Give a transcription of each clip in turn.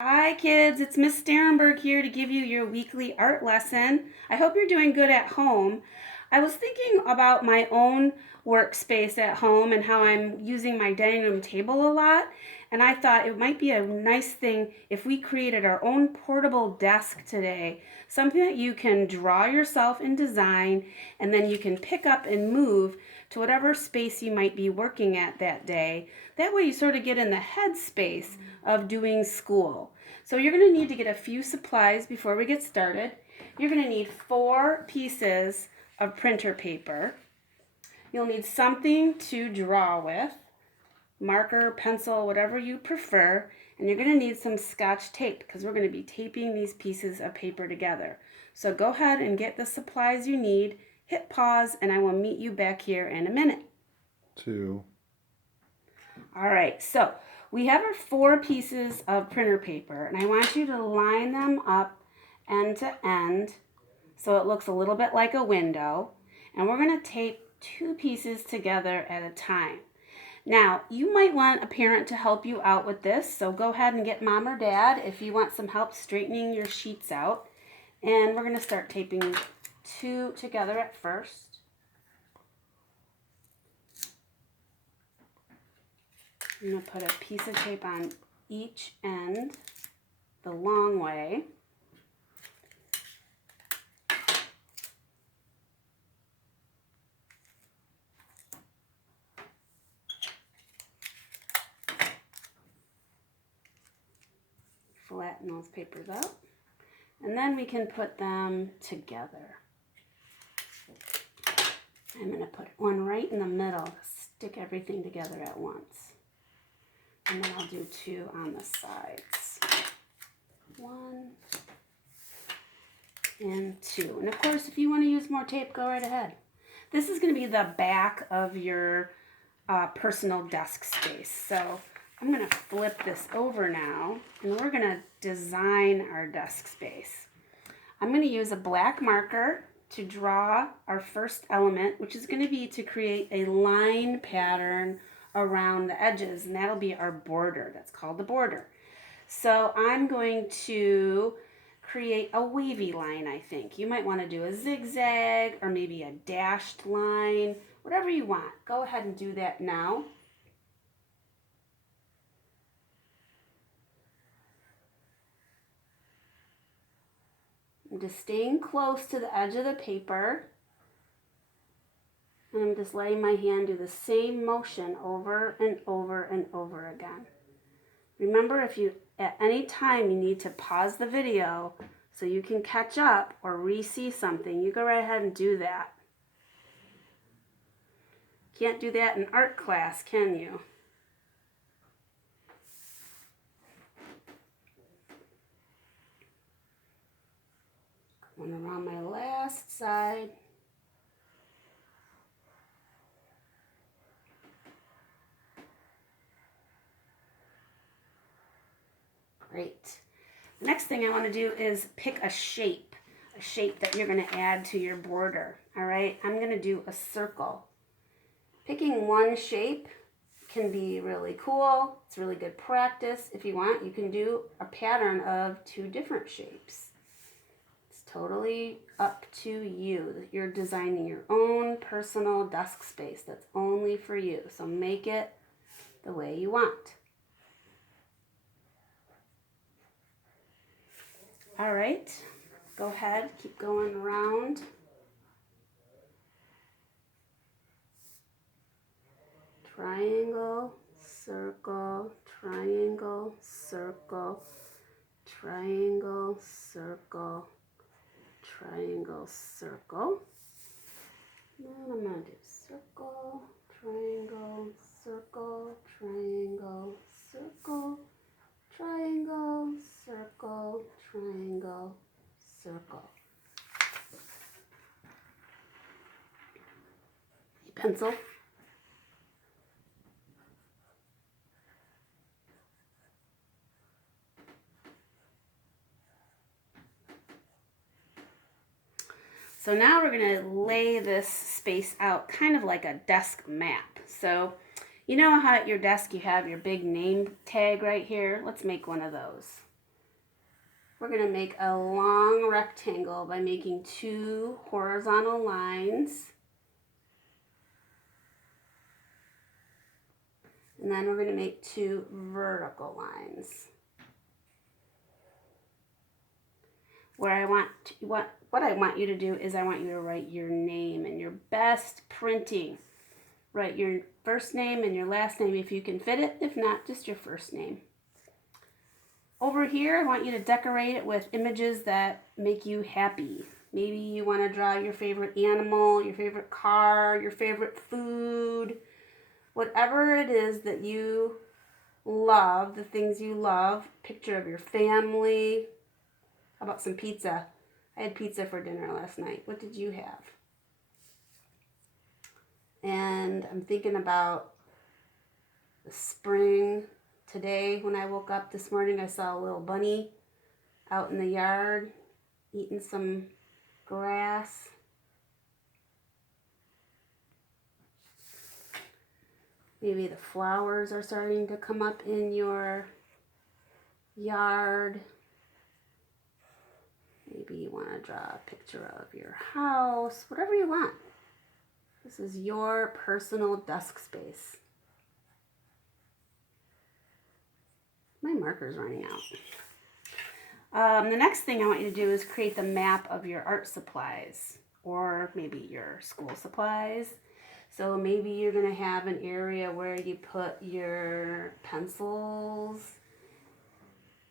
Hi kids, it's Miss Sterenberg here to give you your weekly art lesson. I hope you're doing good at home. I was thinking about my own workspace at home and how I'm using my dining room table a lot, and I thought it might be a nice thing if we created our own portable desk today. Something that you can draw yourself and design, and then you can pick up and move to whatever space you might be working at that day. That way you sort of get in the headspace of doing school. So you're going to need to get a few supplies before we get started. You're going to need 4 pieces of printer paper. You'll need something to draw with, marker, pencil, whatever you prefer, and you're going to need some Scotch tape because we're going to be taping these pieces of paper together. So go ahead and get the supplies you need, hit pause, and I will meet you back here in a minute. 2. All right, so we have our 4 pieces of printer paper, and I want you to line them up end to end so it looks a little bit like a window, and we're going to tape 2 pieces together at a time. Now, you might want a parent to help you out with this, so go ahead and get mom or dad if you want some help straightening your sheets out. And we're going to start taping 2 together at first. I'm going to put a piece of tape on each end the long way. Flatten those papers out. And then we can put them together. I'm going to put one right in the middle to stick everything together at once. And then I'll do 2 on the sides. 1 and 2. And of course, if you want to use more tape, go right ahead. This is going to be the back of your personal desk space. So I'm going to flip this over now, and we're going to design our desk space. I'm going to use a black marker to draw our first element, which is going to be to create a line pattern around the edges, and that'll be our border. That's called the border. So I'm going to create a wavy line, I think. You might want to do a zigzag or maybe a dashed line, whatever you want. Go ahead and do that now. I'm just staying close to the edge of the paper. And I'm just letting my hand do the same motion over and over and over again. Remember, if you at any time you need to pause the video so you can catch up or re-see something, you go right ahead and do that. Can't do that in art class, can you? Going around my last side. Great. The next thing I want to do is pick a shape that you're going to add to your border. All right, I'm going to do a circle. Picking one shape can be really cool. It's really good practice. If you want, you can do a pattern of 2 different shapes. It's totally up to you. You're designing your own personal desk space that's only for you. So make it the way you want. All right, go ahead, keep going around. Triangle, circle, triangle, circle, triangle, circle, triangle, circle. Then I'm going to do circle, triangle, circle, triangle, circle, triangle, circle, triangle, circle. Pencil. So now we're going to lay this space out kind of like a desk map. So you know how at your desk you have your big name tag right here? Let's make one of those. we're going to make a long rectangle by making 2 horizontal lines. And then we're going to make 2 vertical lines. What I want you to do is I want you to write your name and your best printing. Write your first name and your last name if you can fit it. If not, just your first name. Over here, I want you to decorate it with images that make you happy. Maybe you want to draw your favorite animal, your favorite car, your favorite food. Whatever it is that you love, the things you love. Picture of your family. How about some pizza? I had pizza for dinner last night. What did you have? And I'm thinking about the spring. Today, when I woke up this morning, I saw a little bunny out in the yard eating some grass. Maybe the flowers are starting to come up in your yard. Maybe you want to draw a picture of your house, whatever you want. This is your personal desk space. My marker's running out. The next thing I want you to do is create the map of your art supplies, or maybe your school supplies. So maybe you're going to have an area where you put your pencils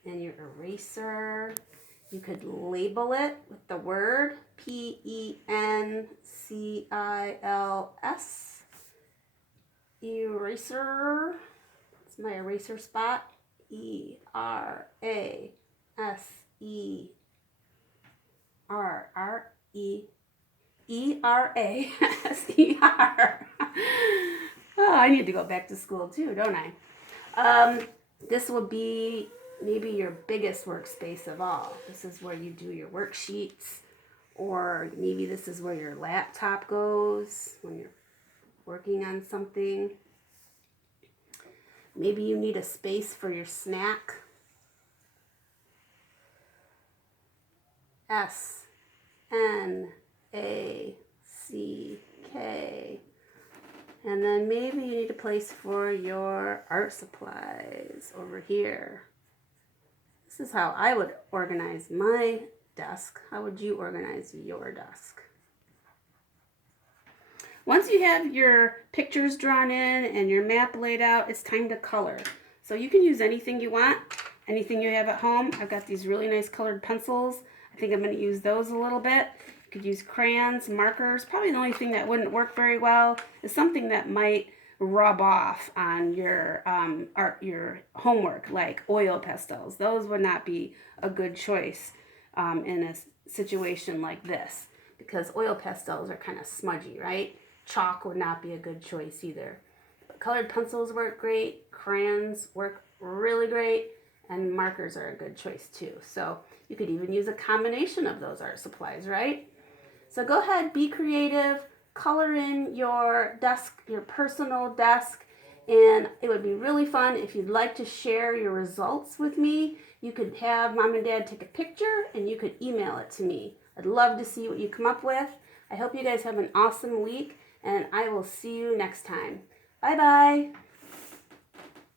and your eraser. You could label it with the word PENCILS, eraser. It's my eraser spot. ERASER. Oh, I need to go back to school too, don't I? This will be maybe your biggest workspace of all. This is where you do your worksheets, or maybe this is where your laptop goes when you're working on something. Maybe you need a space for your snack. SNACK. And then maybe you need a place for your art supplies over here. This is how I would organize my desk. How would you organize your desk? Once you have your pictures drawn in and your map laid out, it's time to color. So you can use anything you want, anything you have at home. I've got these really nice colored pencils. I think I'm going to use those a little bit. You could use crayons, markers. Probably the only thing that wouldn't work very well is something that might rub off on your your homework, like oil pastels. Those would not be a good choice in a situation like this, because oil pastels are kind of smudgy, right? Chalk would not be a good choice either. But colored pencils work great, crayons work really great, and markers are a good choice too. So you could even use a combination of those art supplies, right? So go ahead, be creative, color in your desk, your personal desk, and it would be really fun if you'd like to share your results with me. You could have Mom and Dad take a picture and you could email it to me. I'd love to see what you come up with. I hope you guys have an awesome week, and I will see you next time. Bye-bye.